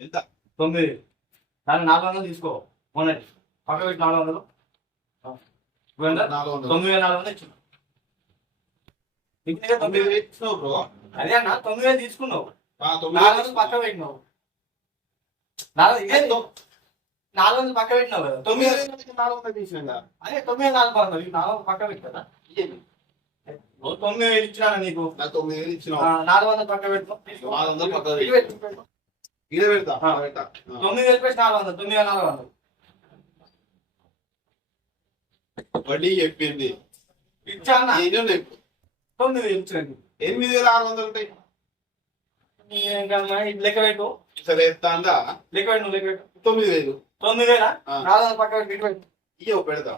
ఎంత 9 దాన్ని 400 తీసుకో మొన్నటి పక్క పెట్టి 400 9400 ఇచ్చిన నీకు 9,000 ఇచ్చినావు బ్రో. అదే అన్న 9000 తీసుకున్నావు 9,000 పక్క పెట్టినావు 400 పక్క పెట్టినావు కదా 9,400 తీసినా. అదే 9400 400 పక్క పెట్టా 9000 ఇచ్చినా నీకు 9,000 ఇచ్చినావు. 400 పక్క పెట్టినావు 400 పక్క ఇది పెట్టు. పెట్టు. ఇదే పెడతా. 9000 ప్లస్ 400 9400 వడ్డీ చెప్పింది ఇచ్చా అన్న ఏదో చెప్పు. 9000 ఇచ్చాను 8,600 ఉంటాయి. ఇంకా ఇది లెక్క పెట్టు సరే ఎత్తా అందా లెక్క పెట్టు నువ్వు లెక్క పెట్టు 9,000 9,000 ఆ. 400 పక్క పెట్టి ఇటు పెట్టు ఇయ్యో పెడతా.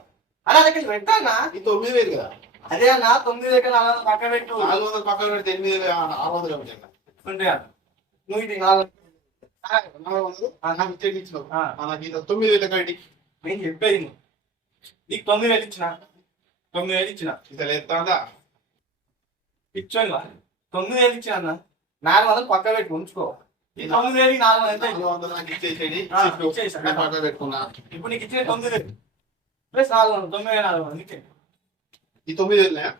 అలా లెక్క పెట్టా అన్న ఈ 9,000 కదా. అదే అన్న 9 దగ్గర 400 పక్క పెట్టు 400 పక్కన పెడితే 8,600 ఉంటాయి. ఉంటాయి అన్న నువ్వు ఇది 400 నాకు ఇచ్చేది ఇచ్చినావు. ఆ. నాకు ఇది 9,000 కట్టి నేను చెప్పేది నువ్వు. నీకు 9000 ఇచ్చిన 9000 ఇచ్చిన ఇతర ఎత్తా అందా ఇచ్చాను 9000 ఇచ్చిన అన్న 400 పక్క పెట్టి ఉంచుకో ఈ 9000 400 ఎంత 400 నాకు ఇచ్చేసేది. ఆ, చెప్పు. ఇచ్చేసా. నేను పక్కన పెట్టుకున్నా. ఇప్పుడు నీకు ఇచ్చిన 9000 ప్లస్ 400 9400 ఇచ్చే ఈ 9,000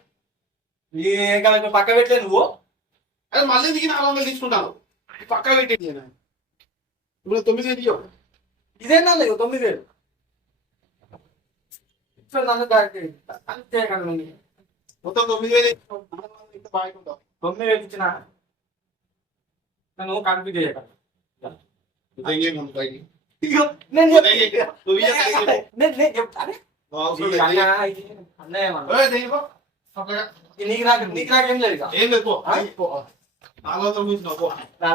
ఇంకా ఇప్పుడు పక్క పెట్టలే నువ్వు అదే మళ్ళీ దిగి 400 తీసుకుంటాను. పక్క పెట్టి ఇప్పుడు 9,000 ఇయ్యవు. ఇదేనా లేదు 9000 ఇచ్చాను నన్ను అంతే కదా నువ్వు మొత్తం 9,000 ఇచ్చినావు. 400 ఇంత బాగుంటావు. 9000 ఇచ్చిన నన్ను కన్ఫ్యూజ్ చేయక ఇంకేం ఉంది పైకి? ఇదిగో, నేను చెప్తా. నువ్వు ఇయ్యక నేను చెప్తానే నువ్వు అవసరం ఈ లేదు. అన్న, ఇది అన్నయ్య ఏమన్నా? ఏయ్, దేనికో? పక్కగా. నీకు నాకేం లేదు ఇక. ఏం లేదు పో. పో. 400 ఇచ్చినావు పో. నా